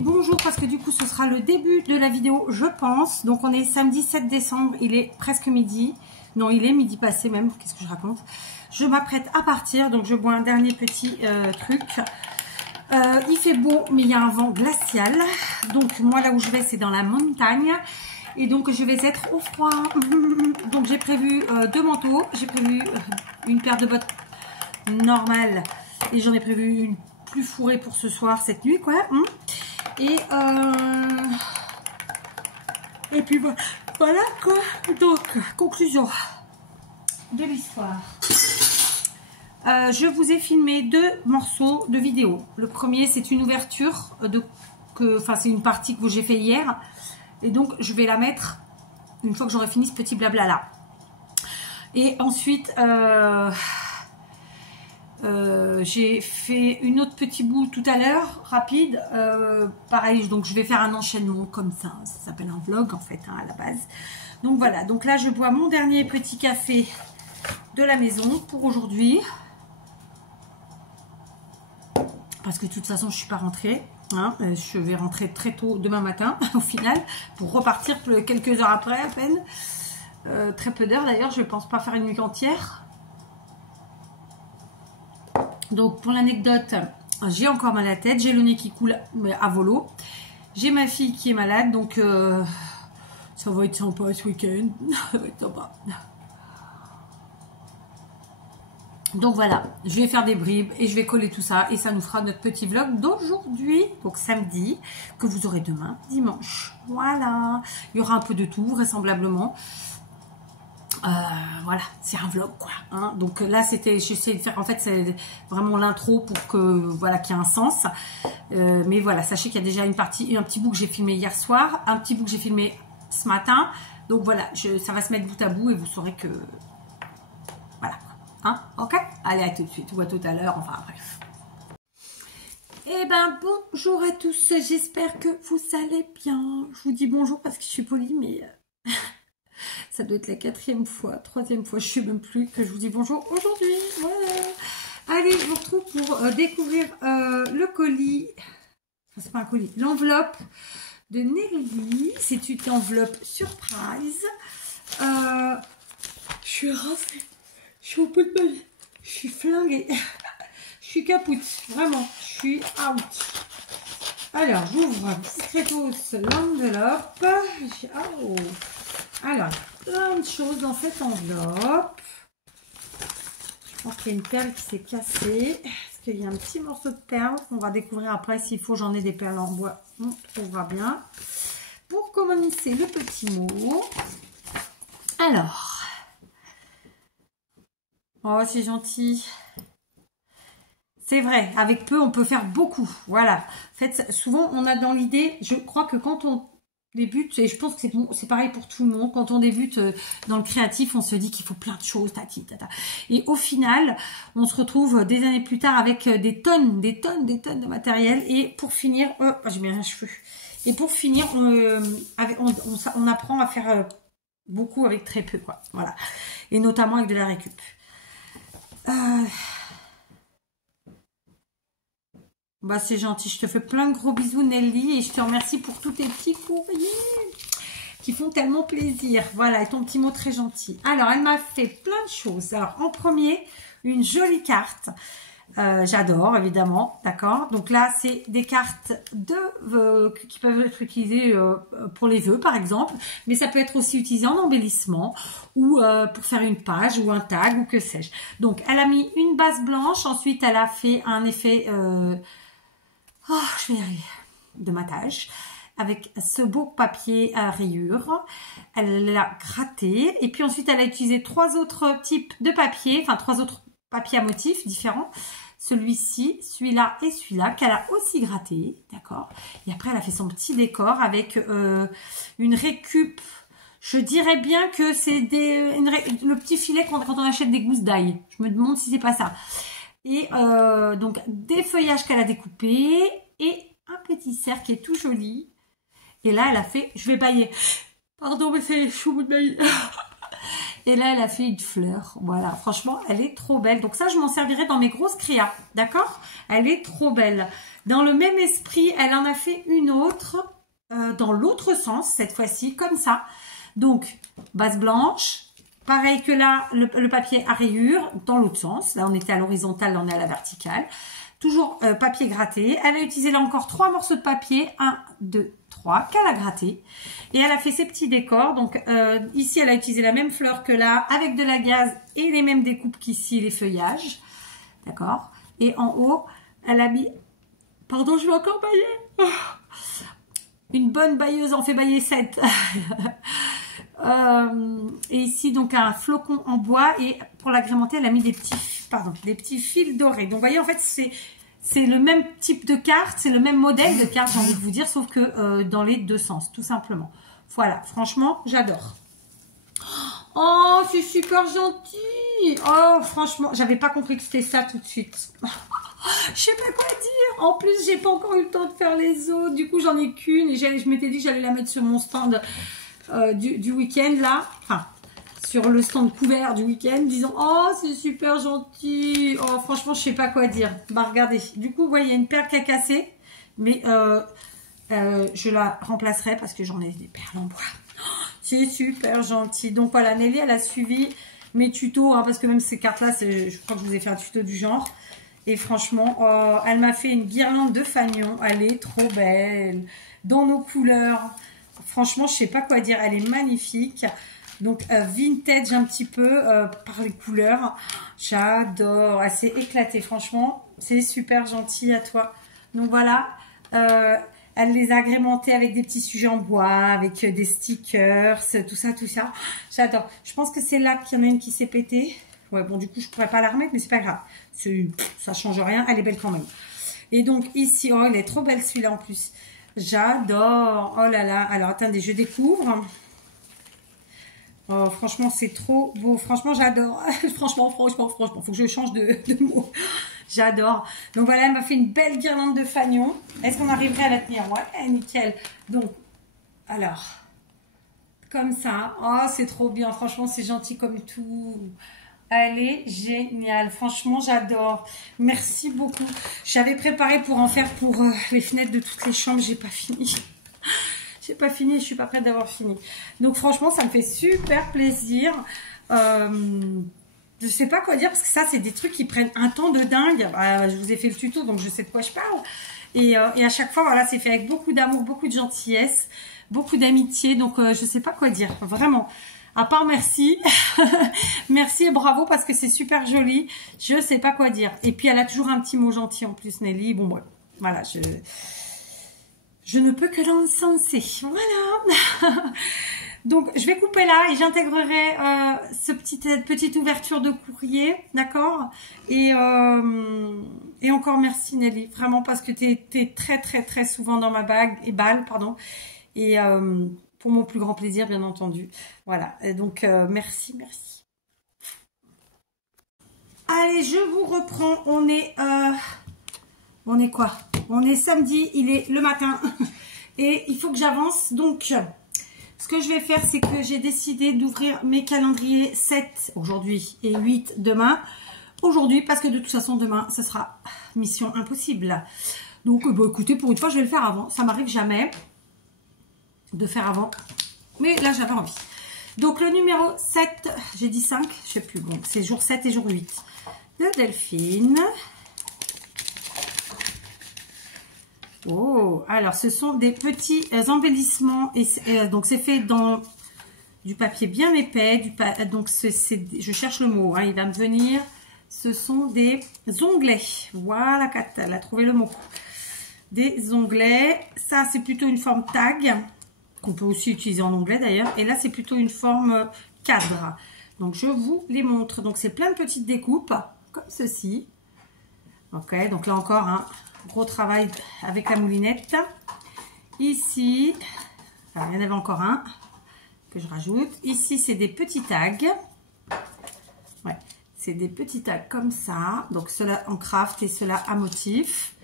bonjour, parce que du coup ce sera le début de la vidéo, je pense. Donc on est samedi 7 décembre, il est presque midi. Non, il est midi passé même, qu'est-ce que je raconte. Je m'apprête à partir, donc je bois un dernier petit truc. Il fait beau, mais il y a un vent glacial. Donc moi là où je vais, c'est dans la montagne. Et donc je vais être au froid. Donc j'ai prévu 2 manteaux. J'ai prévu une paire de bottes normales. Et j'en ai prévu une plus fourrée pour ce soir, cette nuit, quoi. Et puis voilà, quoi. Donc, conclusion de l'histoire. Je vous ai filmé 2 morceaux de vidéo. Le premier, c'est une ouverture c'est une partie que j'ai fait hier. Et donc, je vais la mettre une fois que j'aurai fini ce petit blabla là. Et ensuite, j'ai fait une autre petit bout tout à l'heure, rapide. Pareil, donc je vais faire un enchaînement comme ça. Ça s'appelle un vlog en fait, à la base. Donc voilà, donc là, je bois mon dernier petit café de la maison pour aujourd'hui. Parce que de toute façon, je ne suis pas rentrée. Je vais rentrer très tôt demain matin, au final, pour repartir quelques heures après à peine. Très peu d'heures d'ailleurs, je ne pense pas faire une nuit entière. Donc pour l'anecdote, j'ai encore mal à la tête, j'ai le nez qui coule à volo. J'ai ma fille qui est malade, donc ça va être sympa ce week-end. Ça va être sympa. Donc voilà, je vais faire des bribes et je vais coller tout ça. Et ça nous fera notre petit vlog d'aujourd'hui, donc samedi, que vous aurez demain, dimanche. Voilà, il y aura un peu de tout, vraisemblablement. Voilà, c'est un vlog quoi. Donc là, j'essaie de faire, en fait, c'est vraiment l'intro pour que, voilà, qu'il y ait un sens. Mais voilà, sachez qu'il y a déjà un petit bout que j'ai filmé hier soir, un petit bout que j'ai filmé ce matin. Donc voilà, ça va se mettre bout à bout et vous saurez que... Voilà. Ok, allez, à tout de suite ou à tout à l'heure, enfin bref. Eh ben bonjour à tous, j'espère que vous allez bien. Je vous dis bonjour parce que je suis polie, mais ça doit être la 4e fois, 3e fois, je ne sais même plus que je vous dis bonjour aujourd'hui. Voilà. Allez, je vous retrouve pour découvrir le colis, enfin c'est pas un colis, l'enveloppe de Nelly. C'est une enveloppe surprise. Je suis rincée. Je suis au bout de ma vie. Je suis flinguée. Je suis capoute. Vraiment. Je suis out. Alors, j'ouvre discretos l'enveloppe. Oh. Alors, plein de choses dans cette enveloppe. Je pense qu'il y a une perle qui s'est cassée. Est-ce qu'il y a un petit morceau de perle qu'on va découvrir après? S'il faut, j'en ai des perles en bois. On trouvera bien. Pour commencer le petit mot. Alors. Oh, c'est gentil. C'est vrai, avec peu, on peut faire beaucoup. Voilà. En fait, souvent, on a dans l'idée, je crois que quand on débute, et je pense que c'est pareil pour tout le monde, quand on débute dans le créatif, on se dit qu'il faut plein de choses, tati, tata. Et au final, on se retrouve des années plus tard avec des tonnes de matériel. Et pour finir, j'ai mis un cheveu. Et pour finir, on apprend à faire beaucoup avec très peu, quoi. Voilà. Et notamment avec de la récup. Bah c'est gentil, je te fais plein de gros bisous Nelly et je te remercie pour tous tes petits courriers qui font tellement plaisir. Voilà, et ton petit mot très gentil. Alors elle m'a fait plein de choses. Alors en premier, une jolie carte. J'adore évidemment, d'accord. Donc là c'est des cartes qui peuvent être utilisées pour les vœux par exemple, mais ça peut être aussi utilisé en embellissement ou pour faire une page ou un tag ou que sais-je. Donc elle a mis une base blanche, ensuite elle a fait un effet je vais y arriver, de matage avec ce beau papier à rayures. Elle l'a gratté et puis ensuite elle a utilisé 3 autres types de papier, enfin 3 autres papiers à motifs différents. Celui-ci, celui-là et celui-là qu'elle a aussi gratté, d'accord. Et après elle a fait son petit décor avec une récup. Je dirais bien que c'est le petit filet quand on achète des gousses d'ail. Je me demande si c'est pas ça. Et donc des feuillages qu'elle a découpés et un petit cercle qui est tout joli. Et là elle a fait, je vais bailler. Pardon mais c'est chou de bailler. Et là, elle a fait une fleur. Voilà, franchement, elle est trop belle. Donc ça, je m'en servirai dans mes grosses créas. D'accord? Elle est trop belle. Dans le même esprit, elle en a fait une autre, dans l'autre sens, cette fois-ci, comme ça. Donc, base blanche. Pareil que là, le papier à rayures, dans l'autre sens. Là, on était à l'horizontale, là, on est à la verticale. Toujours papier gratté. Elle a utilisé là encore 3 morceaux de papier. 1, 2, 3 qu'elle a gratté. Et elle a fait ses petits décors. Donc ici, elle a utilisé la même fleur que là, avec de la gaze et les mêmes découpes qu'ici, les feuillages. D'accord? Et en haut, elle a mis... Pardon, je vais encore bailler. Une bonne bailleuse en fait bailler 7. Et ici, donc, un flocon en bois. Et pour l'agrémenter, elle a mis des petits fils dorés. Donc, vous voyez, en fait, c'est le même type de carte, c'est le même modèle de carte, j'ai envie de vous dire, sauf que dans les deux sens, tout simplement. Voilà, franchement, j'adore. Oh, c'est super gentil. Oh, franchement, j'avais pas compris que c'était ça tout de suite. Je sais pas quoi dire. En plus, j'ai pas encore eu le temps de faire les autres. Du coup, j'en ai qu'une. Et je m'étais dit que j'allais la mettre sur mon stand du week-end, là. Enfin, sur le stand couvert du week-end, disons, oh, c'est super gentil. Oh, franchement, je sais pas quoi dire. Bah, regardez. Du coup, vous voyez, il y a une perle qui a cassé. Mais je la remplacerai parce que j'en ai des perles en bois. Oh, c'est super gentil. Donc, voilà, Nelly, elle a suivi mes tutos. Hein, parce que même ces cartes-là, je crois que je vous ai fait un tuto du genre. Et franchement, elle m'a fait une guirlande de fanion. Elle est trop belle. Dans nos couleurs. Franchement, je sais pas quoi dire. Elle est magnifique. Donc, vintage un petit peu par les couleurs. J'adore. Elle s'est éclatée. Franchement, c'est super gentil à toi. Donc, voilà. Elle les a agrémentés avec des petits sujets en bois, avec des stickers, tout ça, tout ça. J'adore. Je pense que c'est là qu'il y en a une qui s'est pétée. Ouais, bon, du coup, je pourrais pas la remettre, mais c'est pas grave. Ça change rien. Elle est belle quand même. Et donc, ici, oh, elle est trop belle celui-là en plus. J'adore. Oh là là. Alors, attendez, je découvre. Oh, franchement, c'est trop beau. Franchement, j'adore. franchement. Faut que je change de mot. J'adore. Donc, voilà, elle m'a fait une belle guirlande de fanion. Est-ce qu'on arriverait à la tenir? Ouais, nickel. Donc, alors, comme ça. Oh, c'est trop bien. Franchement, c'est gentil comme tout. Elle est géniale. Franchement, j'adore. Merci beaucoup. J'avais préparé pour en faire pour les fenêtres de toutes les chambres. J'ai pas fini. J'ai pas fini. Je suis pas prête d'avoir fini. Donc, franchement, ça me fait super plaisir. Je sais pas quoi dire parce que ça, c'est des trucs qui prennent un temps de dingue. Je vous ai fait le tuto, donc je sais de quoi je parle. Et à chaque fois, voilà, c'est fait avec beaucoup d'amour, beaucoup de gentillesse, beaucoup d'amitié. Donc, je sais pas quoi dire. Vraiment. À part merci, merci et bravo parce que c'est super joli. Je sais pas quoi dire. Et puis elle a toujours un petit mot gentil en plus, Nelly. Bon, ouais, voilà, je ne peux que l'encenser. Voilà. Donc je vais couper là et j'intégrerai cette petite ouverture de courrier, d'accord. Et encore merci Nelly, vraiment parce que tu es très souvent dans ma balle, pardon. Et pour mon plus grand plaisir, bien entendu. Voilà, et donc merci. Allez, je vous reprends. On est quoi? On est samedi, il est le matin. Et il faut que j'avance. Donc, ce que je vais faire, c'est que j'ai décidé d'ouvrir mes calendriers 7 aujourd'hui et 8 demain. Aujourd'hui, parce que de toute façon, demain, ce sera mission impossible. Donc, écoutez, pour une fois, je vais le faire avant. Ça m'arrive jamais de faire avant, mais là j'avais envie. Donc le numéro 7, j'ai dit 5, je sais plus, bon c'est jour 7 et jour 8 de Delphine. Oh, alors ce sont des petits embellissements et donc c'est fait dans du papier bien épais, donc je cherche le mot, hein, il va me venir, ce sont des onglets. Voilà, Kat, elle a trouvé le mot. Des onglets, ça c'est plutôt une forme tag, qu'on peut aussi utiliser en anglais d'ailleurs. Et là, c'est plutôt une forme cadre. Donc, je vous les montre. Donc, c'est plein de petites découpes, comme ceci. Ok, donc là encore, un gros travail avec la moulinette. Ici, alors, il y en avait encore un que je rajoute. Ici, c'est des petits tags. Ouais, c'est des petits tags comme ça. Donc, ceux-là en craft et ceux-là à motif.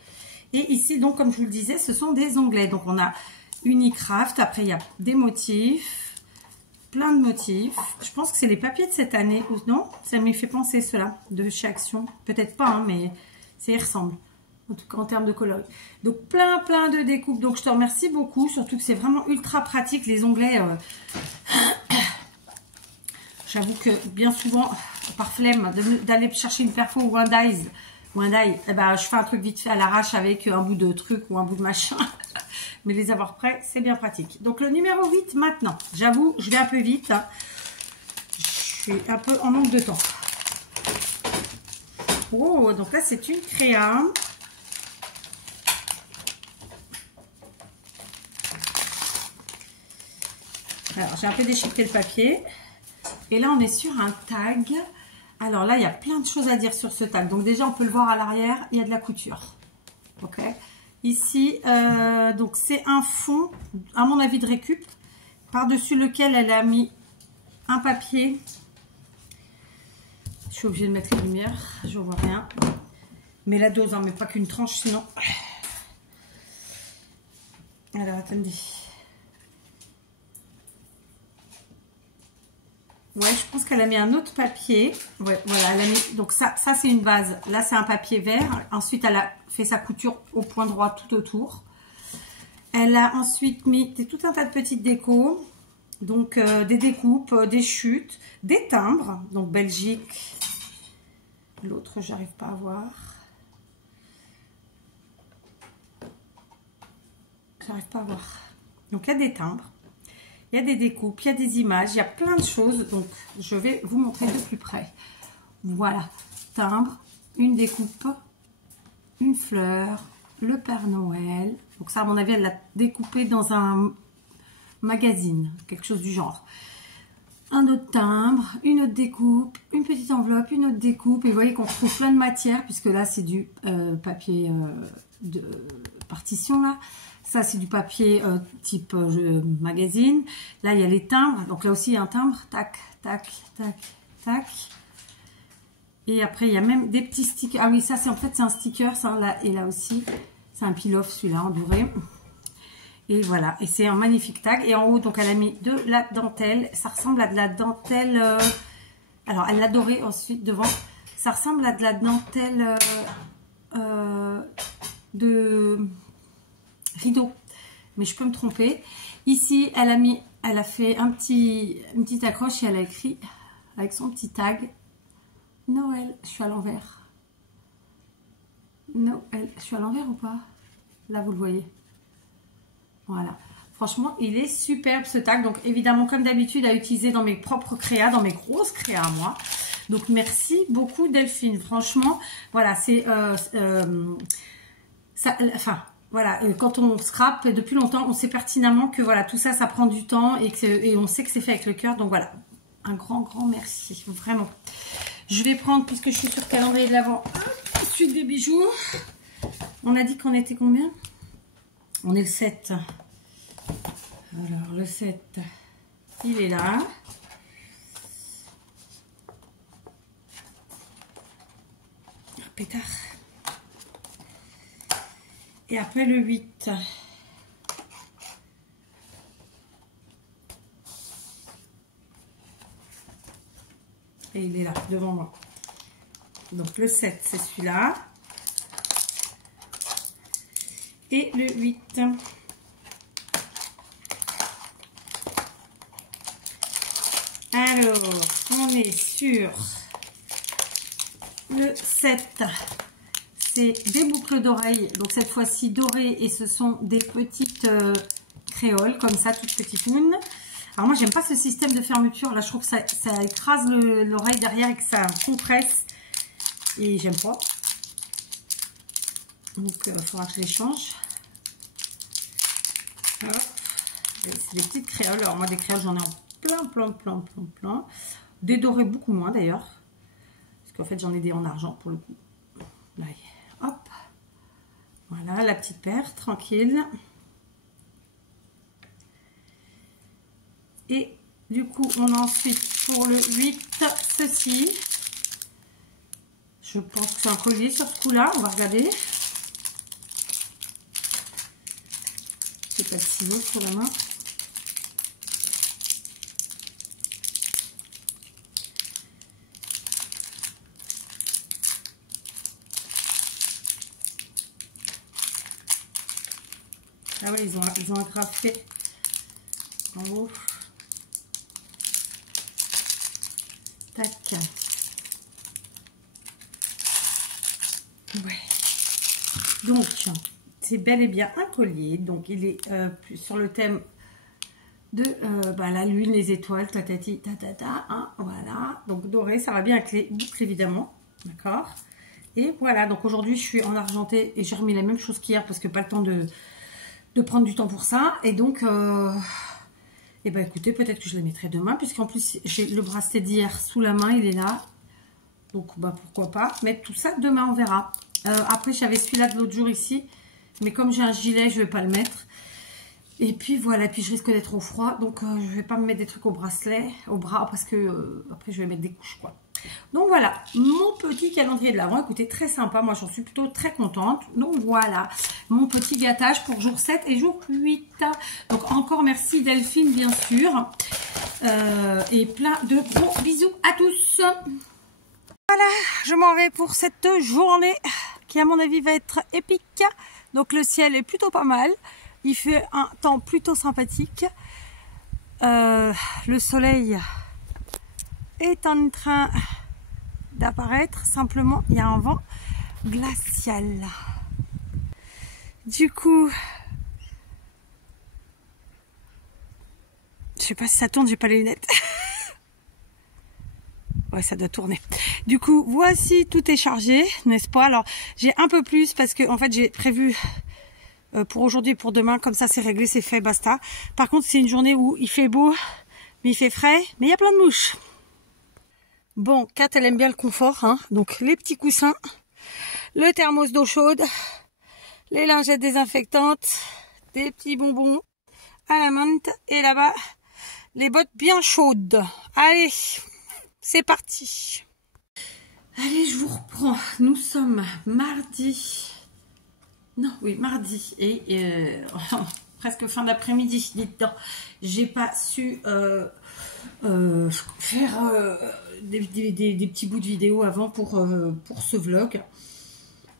Et ici, donc, comme je vous le disais, ce sont des onglets. Donc, on a Unicraft, après il y a des motifs, plein de motifs. Je pense que c'est les papiers de cette année. Non, ça m'y fait penser cela, de chez Action. Peut-être pas, hein, mais ça y ressemble. En tout cas, en termes de coloris. Donc, plein de découpes. Donc, je te remercie beaucoup. Surtout que c'est vraiment ultra pratique. Les onglets, j'avoue que bien souvent, par flemme d'aller chercher une perfo ou un die, eh ben, je fais un truc vite fait à l'arrache avec un bout de truc ou un bout de machin. Mais les avoir prêts, c'est bien pratique. Donc, le numéro 8 maintenant. J'avoue, je vais un peu vite. Hein. Je suis un peu en manque de temps. Oh, donc là, c'est une créa. Alors, j'ai un peu déchiqueté le papier. Et là, on est sur un tag. Alors là, il y a plein de choses à dire sur ce tag. Donc déjà, on peut le voir à l'arrière, il y a de la couture. Ok. Ici, donc c'est un fond, à mon avis, de récup, par-dessus lequel elle a mis un papier. Je suis obligée de mettre la lumière, je ne vois rien. Mais la dose, hein, mais pas qu'une tranche, sinon... Alors, attendez. Ouais, je pense qu'elle a mis un autre papier. Ouais, voilà, elle a mis... Donc ça c'est une base. Là, c'est un papier vert. Ensuite, elle a fait sa couture au point droit tout autour. Elle a ensuite mis tout un tas de petites décos. Donc, des découpes, des chutes, des timbres. Donc, Belgique. L'autre, j'arrive pas à voir. J'arrive pas à voir. Donc, il y a des timbres. Il y a des découpes, il y a des images, il y a plein de choses. Donc, je vais vous montrer de plus près. Voilà. Timbre, une découpe, une fleur, le Père Noël. Donc ça, à mon avis, elle l'a découpé dans un magazine, quelque chose du genre. Un autre timbre, une autre découpe, une petite enveloppe, une autre découpe. Et vous voyez qu'on retrouve plein de matières, puisque là, c'est du papier de partition, là. Ça, c'est du papier type magazine. Là, il y a les timbres. Donc là aussi, il y a un timbre. Tac, tac, tac, tac. Et après, il y a même des petits stickers. Ah oui, ça, c'est en fait, c'est un sticker. Ça, là, et là aussi, c'est un peel-off, celui-là, en doré. Et voilà. Et c'est un magnifique tag. Et en haut, donc, elle a mis de la dentelle. Ça ressemble à de la dentelle... Alors, elle l'a doré ensuite devant. Ça ressemble à de la dentelle de... rideau, mais je peux me tromper. Ici, elle a fait une petite accroche et elle a écrit avec son petit tag Noël. Je suis à l'envers. Noël. Je suis à l'envers ou pas? Là, vous le voyez. Voilà. Franchement, il est superbe ce tag. Donc, évidemment, comme d'habitude, à utiliser dans mes propres créas, dans mes grosses créas, moi. Donc, merci beaucoup, Delphine. Franchement, voilà, c'est... voilà, quand on scrape depuis longtemps, on sait pertinemment que voilà, tout ça, ça prend du temps et on sait que c'est fait avec le cœur. Donc voilà, un grand merci, vraiment. Je vais prendre, puisque je suis sur le calendrier de l'Avent, suite des bijoux. On a dit qu'on était combien? On est le 7. Alors, le 7, il est là. Pétard. Et après le 8. Et il est là, devant moi. Donc le 7, c'est celui-là. Et le 8. Alors, on est sur le 7. C'est des boucles d'oreilles, donc cette fois-ci dorées, et ce sont des petites créoles, comme ça, toutes petites mounes. Alors moi, j'aime pas ce système de fermeture, là je trouve que ça écrase l'oreille derrière et que ça compresse, et j'aime pas. Donc il faudra que je les change. C'est des petites créoles, alors moi des créoles j'en ai en plein. Des dorées beaucoup moins d'ailleurs, parce qu'en fait j'en ai des en argent pour le coup. Là, hop, voilà la petite paire, tranquille. Et du coup, on a ensuite pour le 8, ceci. Je pense que c'est un collier sur ce coup-là, on va regarder. J'ai pas de ciseaux sur la main. Ah ouais, ils ont agrafé en haut. Tac. Ouais. Donc, c'est bel et bien un collier. Donc, il est sur le thème de la lune, les étoiles, tatati, tatata. Hein, voilà. Donc, doré, ça va bien avec les boucles, évidemment. D'accord. Et voilà. Donc, aujourd'hui, je suis en argenté et j'ai remis la même chose qu'hier parce que pas le temps de prendre du temps pour ça. Et donc, et ben écoutez, peut-être que je les mettrai demain, puisqu'en plus, j'ai le bracelet d'hier sous la main, il est là. Donc, bah, pourquoi pas mettre tout ça demain, on verra. Après, j'avais celui-là de l'autre jour ici, mais comme j'ai un gilet, je vais pas le mettre. Et puis voilà, puis je risque d'être au froid, donc je vais pas me mettre des trucs au bracelet, au bras, parce que après, je vais mettre des couches, quoi. Donc voilà, mon petit calendrier de l'Avent, écoutez, très sympa, moi j'en suis plutôt très contente. Donc voilà, mon petit gâtage pour jour 7 et jour 8. Donc encore merci Delphine bien sûr. Et plein de gros bisous à tous. Voilà, je m'en vais pour cette journée qui à mon avis va être épique. Donc le ciel est plutôt pas mal, il fait un temps plutôt sympathique. Le soleil est en train d'apparaître, simplement il y a un vent glacial. Du coup, je sais pas si ça tourne, j'ai pas les lunettes. Ouais, ça doit tourner. Du coup, voici, tout est chargé, n'est-ce pas? Alors, j'ai un peu plus parce que en fait, j'ai prévu pour aujourd'hui et pour demain, comme ça c'est réglé, c'est fait, basta. Par contre, c'est une journée où il fait beau, mais il fait frais, mais il y a plein de mouches. Bon, Kat, elle aime bien le confort, hein. Donc les petits coussins, le thermos d'eau chaude, les lingettes désinfectantes, des petits bonbons à la menthe et là-bas, les bottes bien chaudes. Allez, c'est parti. Allez, je vous reprends. Nous sommes mardi. Non, oui, mardi. Et presque fin d'après-midi. Dites-donc, j'ai pas su faire des petits bouts de vidéo avant pour ce vlog.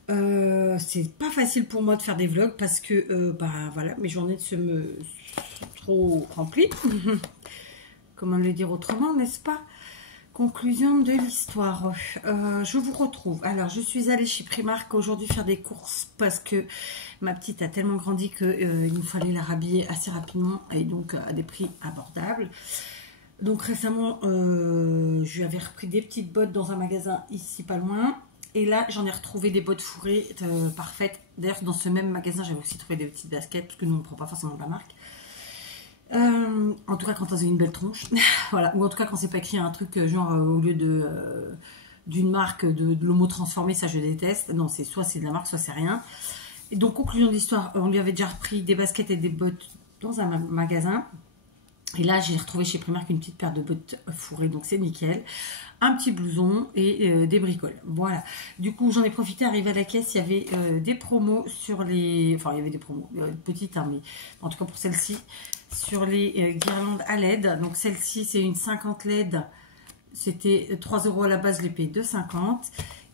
C'est pas facile pour moi de faire des vlogs parce que voilà, mes journées se me sont trop remplies. Comment le dire autrement, n'est-ce pas? Conclusion de l'histoire. Je vous retrouve. Alors, je suis allée chez Primark aujourd'hui faire des courses parce que ma petite a tellement grandi qu'il nous fallait la rhabiller assez rapidement et donc à des prix abordables. Donc récemment, je lui avais repris des petites bottes dans un magasin ici pas loin. Et là, j'en ai retrouvé des bottes fourrées parfaites. D'ailleurs, dans ce même magasin, j'avais aussi trouvé des petites baskets parce que nous, on ne prend pas forcément de la marque. En tout cas quand on a une belle tronche. Voilà. Ou en tout cas quand c'est pas écrit un truc genre au lieu d'une marque de l'homo transformé, ça je déteste. Non, c'est soit c'est de la marque, soit c'est rien. Et donc conclusion de l'histoire, on lui avait déjà repris des baskets et des bottes dans un magasin. Et là j'ai retrouvé chez Primark une petite paire de bottes fourrées, donc c'est nickel. Un petit blouson et des bricoles. Voilà. Du coup j'en ai profité, arrivé à la caisse, il y avait des promos sur les... Enfin il y avait des promos, petites, hein, mais en tout cas pour celle-ci. Sur les guirlandes à LED. Donc celle-ci c'est une 50 LED. C'était 3 € à la base, je l'ai payé 2,50.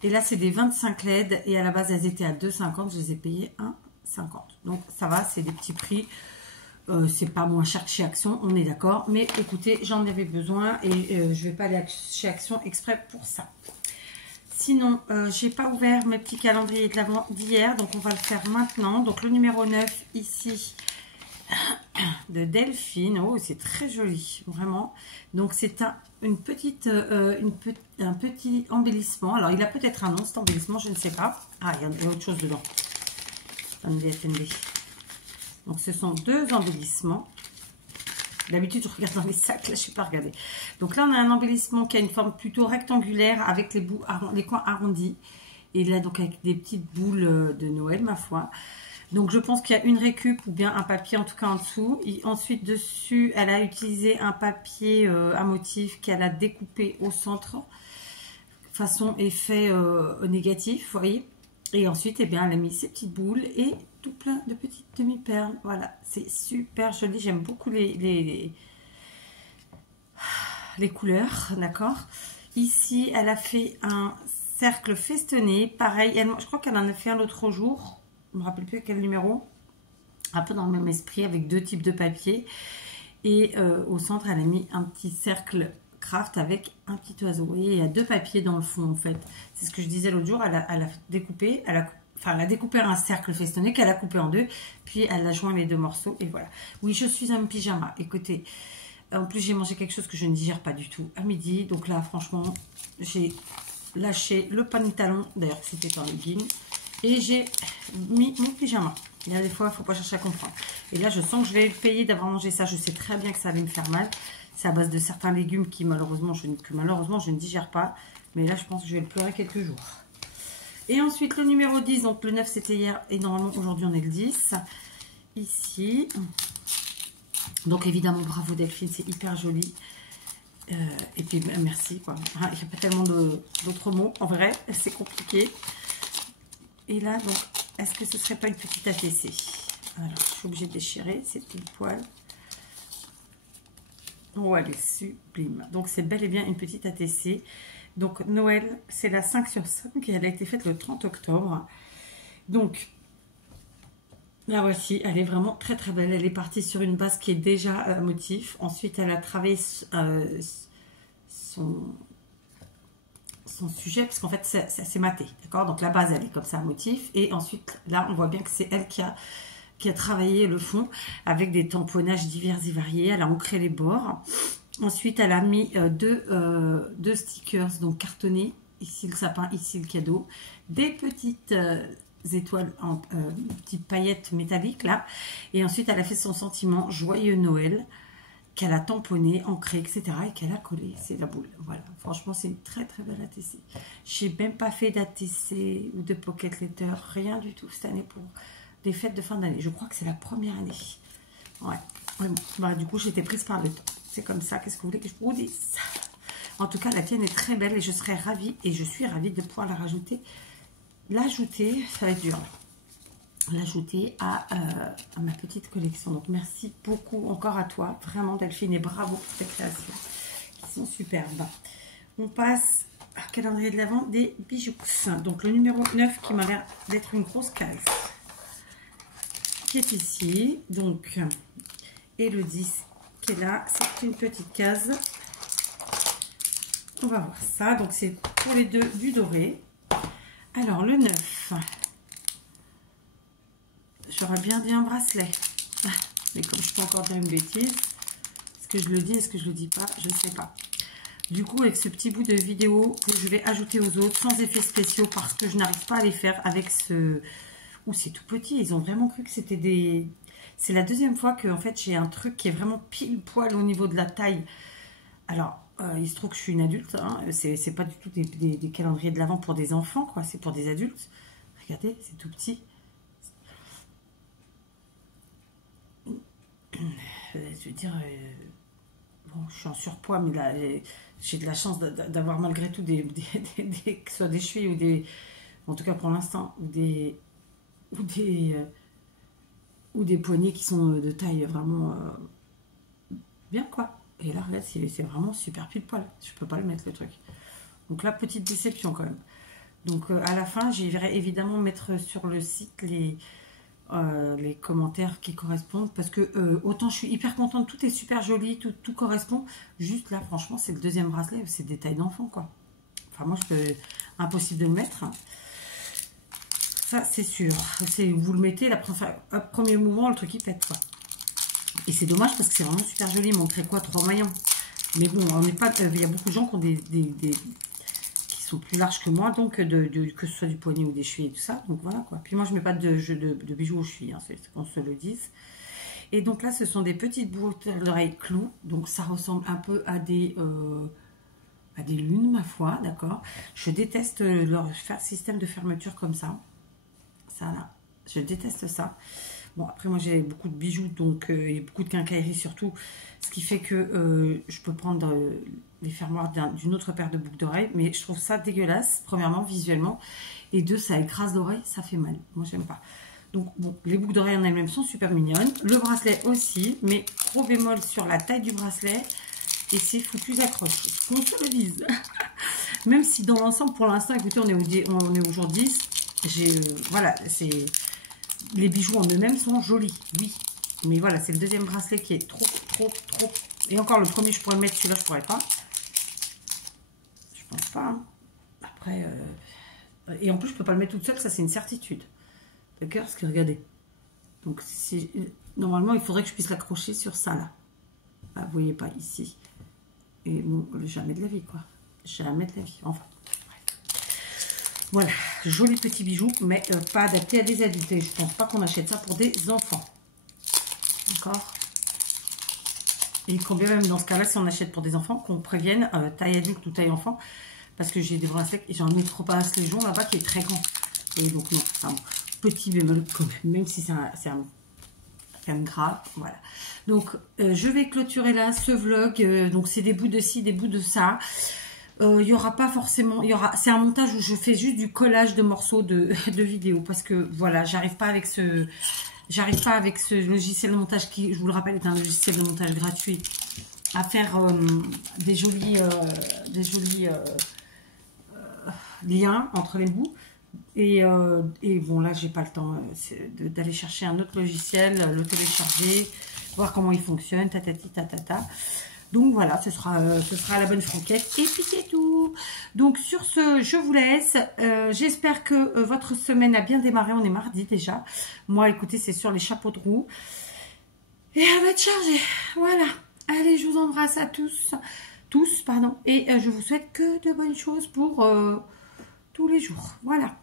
Et là c'est des 25 LED. Et à la base elles étaient à 2,50. Je les ai payées 1,50. Donc ça va, c'est des petits prix. C'est pas moins cher que chez Action, on est d'accord. Mais écoutez, j'en avais besoin. Et je vais pas aller chez Action exprès pour ça. Sinon, j'ai pas ouvert mes petits calendriers de l'Avent d'hier. Donc on va le faire maintenant. Donc le numéro 9 ici. De Delphine. Oh, c'est très joli, vraiment. Donc c'est un petit embellissement. Alors il a peut-être un nom cet embellissement, je ne sais pas. Ah, il y a autre chose dedans. Attendez. Donc ce sont deux embellissements. D'habitude je regarde dans les sacs, là je ne suis pas regardée. Donc là on a un embellissement qui a une forme plutôt rectangulaire avec les coins arrondis. Et là donc avec des petites boules de Noël, ma foi. Donc je pense qu'il y a une récup ou bien un papier en tout cas en dessous. Et ensuite dessus, elle a utilisé un papier à motif qu'elle a découpé au centre. Façon effet négatif, vous voyez. Et ensuite, eh bien, elle a mis ses petites boules et tout plein de petites demi-perles. Voilà, c'est super joli. J'aime beaucoup les couleurs, d'accord. Ici, elle a fait un cercle festonné. Pareil, je crois qu'elle en a fait un l'autre jour. Je ne me rappelle plus à quel numéro. un peu dans le même esprit avec 2 types de papier. Et au centre, elle a mis un petit cercle craft avec un petit oiseau. Vous voyez, il y a 2 papiers dans le fond en fait. C'est ce que je disais l'autre jour. Elle a découpé, elle a découpé un cercle festonné qu'elle a coupé en 2, puis elle a joint les 2 morceaux et voilà. Oui, je suis un pyjama. Écoutez, en plus j'ai mangé quelque chose que je ne digère pas du tout à midi, donc là franchement j'ai lâché le pantalon, d'ailleurs c'était en legging, et j'ai mis mon pyjama. Il y a des fois il ne faut pas chercher à comprendre. Et là je sens que je vais payer d'avoir mangé ça. Je sais très bien que ça allait me faire mal. C'est à base de certains légumes qui malheureusement je ne digère pas, mais là je pense que je vais le pleurer quelques jours. Et ensuite le numéro 10, donc le 9 c'était hier et normalement aujourd'hui on est le 10. Ici. Donc évidemment bravo Delphine, c'est hyper joli. Et puis merci quoi. Il n'y a pas tellement d'autres mots, en vrai c'est compliqué. Et là donc est-ce que ce serait pas une petite ATC? Alors je suis obligée de déchirer, c'est pile poil. Oh elle est sublime. Donc c'est bel et bien une petite ATC. Donc Noël, c'est la 5 sur 5 et elle a été faite le 30 octobre. Donc, la voici, elle est vraiment très très belle. Elle est partie sur une base qui est déjà motif. Ensuite, elle a travaillé son sujet, parce qu'en fait, c'est maté. D'accord? Donc la base, elle est comme ça, motif. Et ensuite, là, on voit bien que c'est elle qui a travaillé le fond avec des tamponnages divers et variés. Elle a ancré les bords. Ensuite, elle a mis deux stickers, donc cartonnés, ici le sapin, ici le cadeau, des petites étoiles en petites paillettes métalliques là, et ensuite elle a fait son sentiment joyeux Noël qu'elle a tamponné, ancré, etc. et qu'elle a collé. C'est la boule. Voilà, franchement, c'est une très très belle ATC. Je n'ai même pas fait d'ATC ou de pocket letter, rien du tout cette année pour des fêtes de fin d'année. Je crois que c'est la première année. Ouais. Bah, du coup, j'étais prise par le temps. C'est comme ça. Qu'est-ce que vous voulez que je vous dise? En tout cas, la tienne est très belle et je serais ravie, et je suis ravie de pouvoir la rajouter. L'ajouter, ça va être dur. L'ajouter à ma petite collection. Donc, merci beaucoup encore à toi. Vraiment, Delphine, et bravo pour tes créations qui sont superbes. On passe à calendrier de l'Avent des bijoux. Donc, le numéro 9 qui m'a l'air d'être une grosse case qui est ici. Donc, et le 10 qui est là, c'est une petite case. On va voir ça. Donc, c'est pour les deux du doré. Alors, le 9. J'aurais bien dit un bracelet. Mais comme je peux encore dire une bêtise, est-ce que je le dis, est-ce que je le dis pas? Je ne sais pas. Du coup, avec ce petit bout de vidéo que je vais ajouter aux autres, sans effets spéciaux, parce que je n'arrive pas à les faire avec ce... Ouh, c'est tout petit. Ils ont vraiment cru que c'était des... C'est la deuxième fois que en fait j'ai un truc qui est vraiment pile poil au niveau de la taille. Alors, il se trouve que je suis une adulte. Hein. C'est pas du tout des calendriers de l'Avent pour des enfants, quoi. C'est pour des adultes. Regardez, c'est tout petit. Je veux dire, bon, je suis en surpoids, mais là, j'ai de la chance d'avoir malgré tout que ce soit des chevilles ou des, en tout cas pour l'instant, ou des poignets qui sont de taille vraiment bien, quoi. Et là, regarde, c'est vraiment super pile poil. Je peux pas le mettre, le truc. Donc là, petite déception quand même. Donc à la fin, j'irai évidemment mettre sur le site les commentaires qui correspondent, parce que autant je suis hyper contente, tout est super joli, tout correspond, juste là franchement c'est le deuxième bracelet, c'est des tailles d'enfant, quoi. Enfin moi je peux, impossible de le mettre, ça c'est sûr. Vous le mettez, premier mouvement, le truc il pète, quoi. Et c'est dommage parce que c'est vraiment super joli. Il manquerait quoi, 3 maillons, mais bon, on n'est pas, il y a beaucoup de gens qui ont qui sont plus larges que moi, donc que ce soit du poignet ou des chevilles et tout ça, donc voilà, quoi. Puis moi je mets pas de bijoux aux chevilles, hein, c'est qu'on se le dise. Et donc là ce sont des petites boucles d'oreilles clous, donc ça ressemble un peu à des lunes, ma foi, d'accord. Je déteste leur système de fermeture comme ça là, je déteste ça. Bon, après moi j'ai beaucoup de bijoux, donc et beaucoup de quincaillerie surtout, ce qui fait que je peux prendre les fermoirs d'une autre paire de boucles d'oreilles, mais je trouve ça dégueulasse, premièrement visuellement, et deux, ça écrase l'oreille, ça fait mal, moi j'aime pas. Donc bon, les boucles d'oreilles en elles-mêmes sont super mignonnes, le bracelet aussi, mais gros bémol sur la taille du bracelet, et c'est foutu accroche, qu'on se le dise. Même si dans l'ensemble, pour l'instant, écoutez, on est au jour 10, voilà, les bijoux en eux-mêmes sont jolis, oui. Mais voilà, c'est le deuxième bracelet qui est trop. Et encore, le premier, je pourrais le mettre, celui-là, je pourrais pas. Je pense pas. Hein. Après, et en plus, je peux pas le mettre toute seule, ça, c'est une certitude. D'accord? Parce que regardez. Donc, normalement, il faudrait que je puisse l'accrocher sur ça, là. Bah, vous voyez pas, ici. Et bon, jamais de la vie, quoi. Jamais de la vie. Enfin, bref. Voilà, joli petit bijou, mais pas adapté à des adultes. Et je pense pas qu'on achète ça pour des enfants. D'accord? Et il faut bien même dans ce cas-là, si on achète pour des enfants, qu'on prévienne taille adulte ou taille enfant. Parce que j'ai des bracelets et j'en ai trop pas ce légion là-bas qui est très grand. Et donc non, c'est un petit bémol quand même si c'est un grave. Voilà. Donc je vais clôturer là ce vlog. Donc c'est des bouts de ci, des bouts de ça. Il y aura pas forcément, c'est un montage où je fais juste du collage de morceaux de vidéos parce que voilà, j'arrive pas avec ce logiciel de montage qui, je vous le rappelle, est un logiciel de montage gratuit à faire des jolis liens entre les bouts. Et bon, là, j'ai pas le temps d'aller chercher un autre logiciel, le télécharger, voir comment il fonctionne, tatati tatata. Donc voilà, ce sera à la bonne franquette. Et puis c'est tout. Donc sur ce, je vous laisse. J'espère que votre semaine a bien démarré. On est mardi déjà. Moi, écoutez, c'est sur les chapeaux de roue. Et elle va être chargée. Voilà. Allez, je vous embrasse à tous. Et je vous souhaite que de bonnes choses pour tous les jours. Voilà.